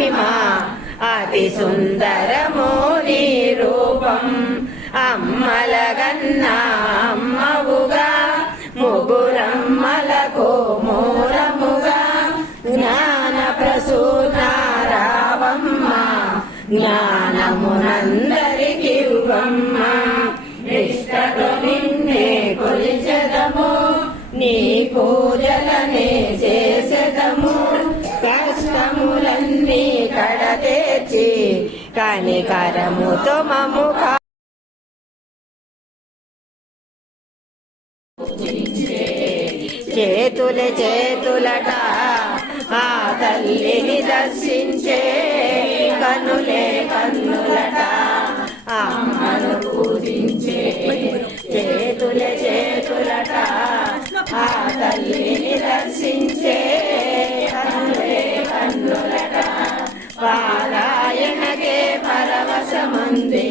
మహిమా అతి సుందరమో నీ రూపం అమ్మలగన్నా అమ్మవుగా ముగురమ్మలకు మూలముగా జ్ఞాన ప్రసూనారావమ్మ జ్ఞానమునందరికి ఇవ్వమ్మ ఇష్టతో నిన్నే కొలిచెదము నీ పూజలనే చేసెదము కష్టములన్నీ కడతేర్చి కనికరముతో మము చేతుల చేతులట ఆ తల్లిని దర్శించే కనులే కన్నులట అమ్మను పూజించే చేతుల చేతులట ఆ తల్లిని దర్శించే కనులే కన్నులట పారాయణకే పరవశమంది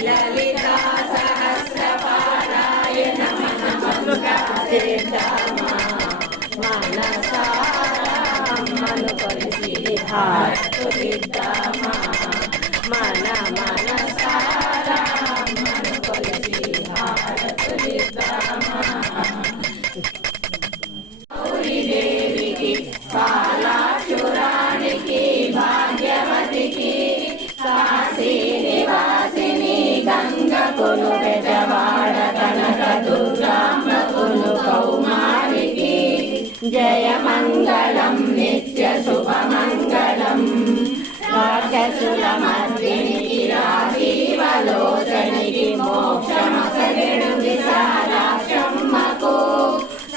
లలితా సహస్రపారాయణ మనసారమ్మను కొలిసి హారతులిద్దామా మన మనసారమ్మను కొలిసి హారతులిద్దామా గౌరీదేవికి కాలాక్షురానికి భాగ్యవతికి కాశీ నివాసిని గంగకును బెజవాడ కనక దుర్గాంబకును కౌమారికి జయమంగళం నిత్య శుభమంగళం రాక్షసుల మర్దినికి రాజీవలోచనికి మోక్షమసగెడు విశాలాక్షమ్మకు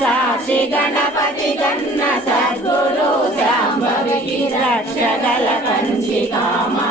సాక్షి గణపతి గన్న సద్గురు శాంభవికి రక్షగల కంచి కామా